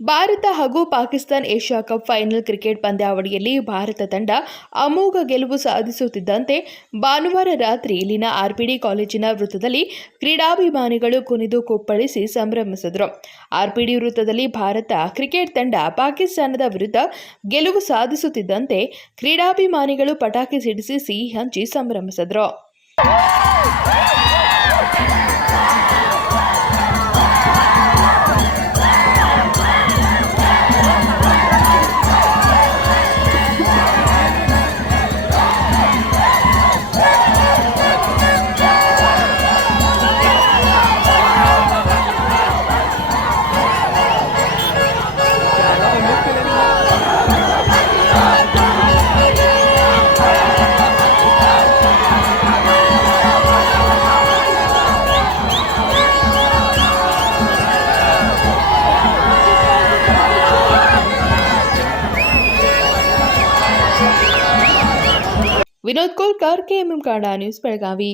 ಭಾರತ ಹಾಗೂ Pakistan Asia cup final cricket ಪಂದ್ಯಾವಳಿಯಲ್ಲಿ ಭಾರತ ತಂಡ ಅಮೋಘ ಗೆಲುವು ಸಾಧಿಸುತ್ತಿದ್ದಂತೆ ಭಾನುವಾರ ರಾತ್ರಿ ಇಲ್ಲಿನ ಆರ್ಪಿಡಿ ಕಾಲೇಜಿನ ವೃತ್ತದಲ್ಲಿ ಕ್ರೀಡಾಭಿಮಾನಿಗಳು ಕುಣಿದು ಕುಪ್ಪಳಿಸಿ ಸಂಭ್ರಮಿಸಿದರು. ಆರ್ಪಿಡಿ ವೃತ್ತದಲ್ಲಿ ಭಾರತ ಕ್ರಿಕೆಟ್ ತಂಡ ಪಾಕಿಸ್ತಾನದ ವಿರುದ್ಧ ಗೆಲುವು ಸಾಧಿಸುತ್ತಿದ್ದಂತೆ ಕ್ರೀಡಾಭಿಮಾನಿಗಳು ಪಟಾಕಿ ಸಿಡಿಸಿ ಸಿಹಿ ಹಂಚಿ ಸಂಭ್ರಮಿಸಿದರು. Vinod Kolkar KMM Kannada news Belagavi